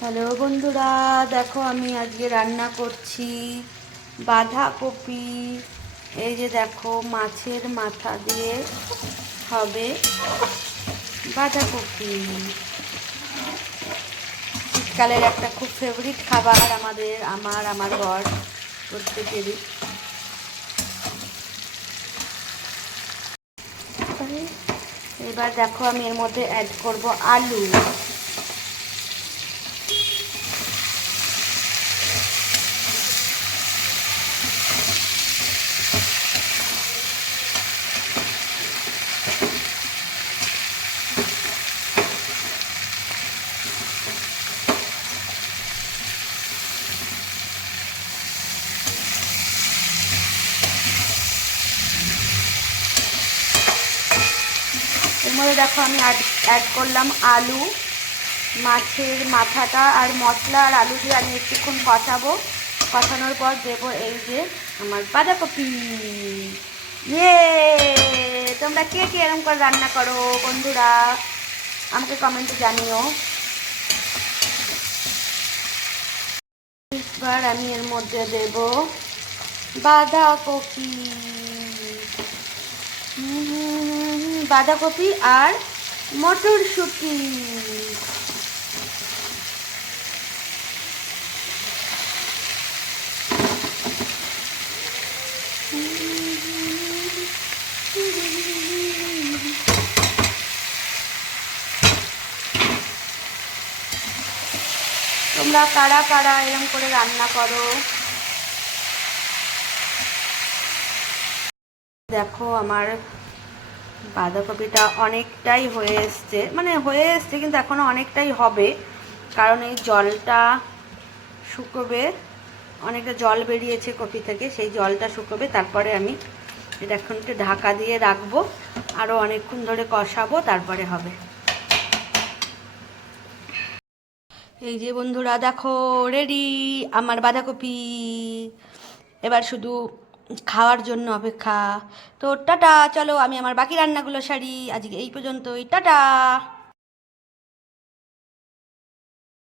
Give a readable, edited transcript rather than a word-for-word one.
Hello বন্ধুরা, দেখো আমি আজকে রান্না করছি বাঁধাকপি। এই যে দেখো, মাছের মাথা দিয়ে হবে বাঁধাকপি। শীতকালের একটা খুব ফেভারিট খাবার আমার বর প্রত্যেকেরই। এবার দেখো আমি এর মধ্যে অ্যাড করব আলু। এর মধ্যে দেখো আমি অ্যাড করলাম আলু, মাছের মাথাটা আর মশলা আর আলু দিয়ে আমি একটুক্ষণ কষানোর পর দেবো এই যে আমার বাঁধাকপি। ইয়ে, তোমরা কে কে এরকম করে রান্না করো বন্ধুরা, আমাকে কমেন্টে জানিও। এবার আমি এর মধ্যে দেব বাঁধাকপি, বাঁধাকপি আর মটরশুঁটি। তোমরা কারা কারা এরকম করে রান্না করো? দেখো আমার বাঁধাকপিটা অনেকটাই হয়ে এসছে, কিন্তু এখনও অনেকটাই হবে, কারণ এই জলটা শুকোবে, অনেকটা জল বেরিয়েছে কপি থেকে, সেই জলটা শুকোবে। তারপরে আমি এটা এখন একটু ঢাকা দিয়ে রাখবো, আরও অনেকক্ষণ ধরে কষাবো, তারপরে হবে। এই যে বন্ধুরা দেখো, রেডি আমার বাঁধাকপি। এবার শুধু খাওয়ার জন্য অপেক্ষা। তো টাটা, চলো আমি আমার বাকি রান্নাগুলো সারি। আজকে এই পর্যন্তই, টাটা।